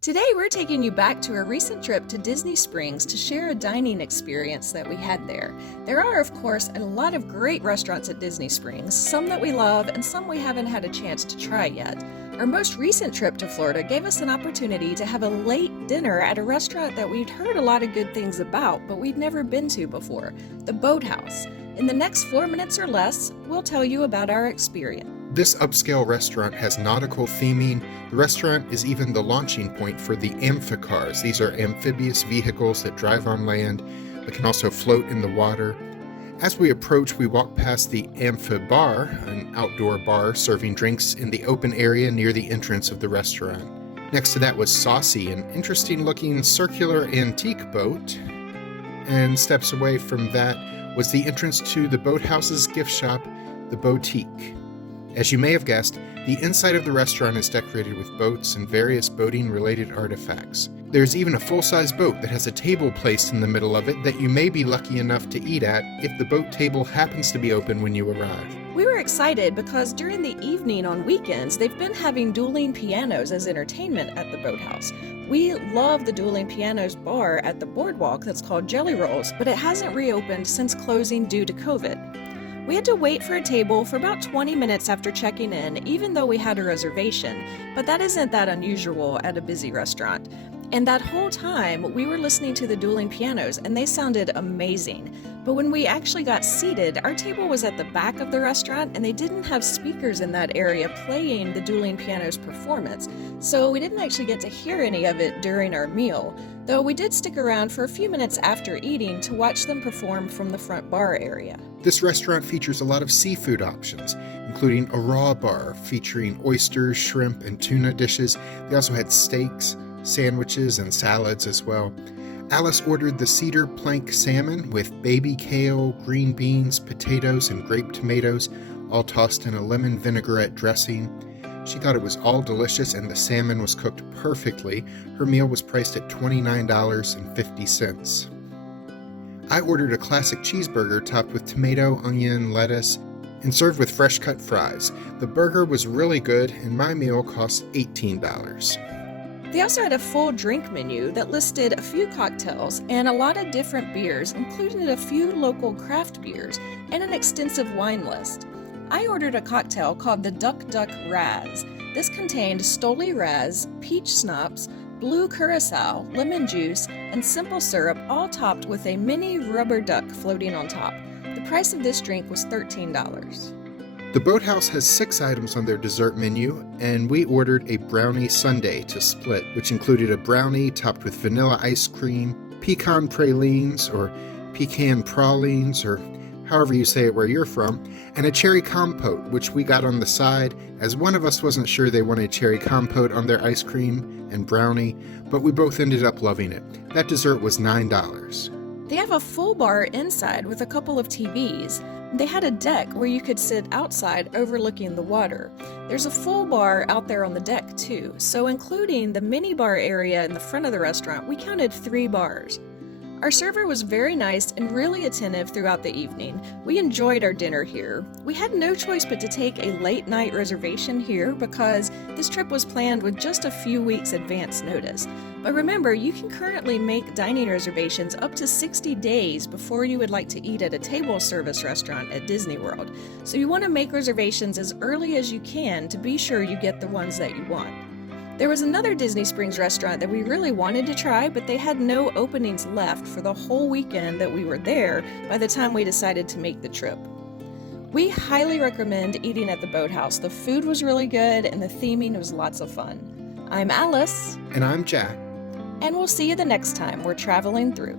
Today, we're taking you back to a recent trip to Disney Springs to share a dining experience that we had there. There are, of course, a lot of great restaurants at Disney Springs, some that we love and some we haven't had a chance to try yet. Our most recent trip to Florida gave us an opportunity to have a late dinner at a restaurant that we'd heard a lot of good things about, but we'd never been to before, the Boathouse. In the next 4 minutes or less, we'll tell you about our experience. This upscale restaurant has nautical theming. The restaurant is even the launching point for the amphicars. These are amphibious vehicles that drive on land but can also float in the water. As we approach, we walk past the Amphibar, an outdoor bar serving drinks in the open area near the entrance of the restaurant. Next to that was Saucy, an interesting-looking circular antique boat. And steps away from that was the entrance to the Boathouse's gift shop, the Boutique. As you may have guessed, the inside of the restaurant is decorated with boats and various boating-related artifacts. There's even a full-size boat that has a table placed in the middle of it that you may be lucky enough to eat at if the boat table happens to be open when you arrive. We were excited because during the evening on weekends, they've been having dueling pianos as entertainment at the Boathouse. We love the dueling pianos bar at the boardwalk that's called Jelly Rolls, but it hasn't reopened since closing due to COVID. We had to wait for a table for about 20 minutes after checking in, even though we had a reservation, but that isn't that unusual at a busy restaurant. And that whole time, we were listening to the dueling pianos, and they sounded amazing. But when we actually got seated, our table was at the back of the restaurant, and they didn't have speakers in that area playing the dueling pianos performance, so we didn't actually get to hear any of it during our meal, though we did stick around for a few minutes after eating to watch them perform from the front bar area. This restaurant features a lot of seafood options, including a raw bar featuring oysters, shrimp, and tuna dishes. They also had steaks, sandwiches, and salads as well. Alice ordered the cedar plank salmon with baby kale, green beans, potatoes, and grape tomatoes, all tossed in a lemon vinaigrette dressing. She thought it was all delicious and the salmon was cooked perfectly. Her meal was priced at $29.50. I ordered a classic cheeseburger topped with tomato, onion, lettuce, and served with fresh cut fries. The burger was really good and my meal cost $18. They also had a full drink menu that listed a few cocktails and a lot of different beers, including a few local craft beers and an extensive wine list. I ordered a cocktail called the Duck Duck Raz. This contained Stoli Raz, peach schnapps, blue curacao, lemon juice, and simple syrup, all topped with a mini rubber duck floating on top. The price of this drink was $13. The Boathouse has 6 items on their dessert menu, and we ordered a brownie sundae to split, which included a brownie topped with vanilla ice cream, pecan pralines, or pecan pralines, or however you say it where you're from, and a cherry compote, which we got on the side, as one of us wasn't sure they wanted cherry compote on their ice cream and brownie, but we both ended up loving it. That dessert was $9. They have a full bar inside with a couple of TVs. They had a deck where you could sit outside overlooking the water. There's a full bar out there on the deck too, so including the mini bar area in the front of the restaurant, we counted 3 bars. Our server was very nice and really attentive throughout the evening. We enjoyed our dinner here. We had no choice but to take a late night reservation here because this trip was planned with just a few weeks advance notice. But remember, you can currently make dining reservations up to 60 days before you would like to eat at a table service restaurant at Disney World. So you want to make reservations as early as you can to be sure you get the ones that you want. There was another Disney Springs restaurant that we really wanted to try, but they had no openings left for the whole weekend that we were there by the time we decided to make the trip. We highly recommend eating at the Boathouse. The food was really good and the theming was lots of fun. I'm Alice. And I'm Jack. And we'll see you the next time we're traveling through.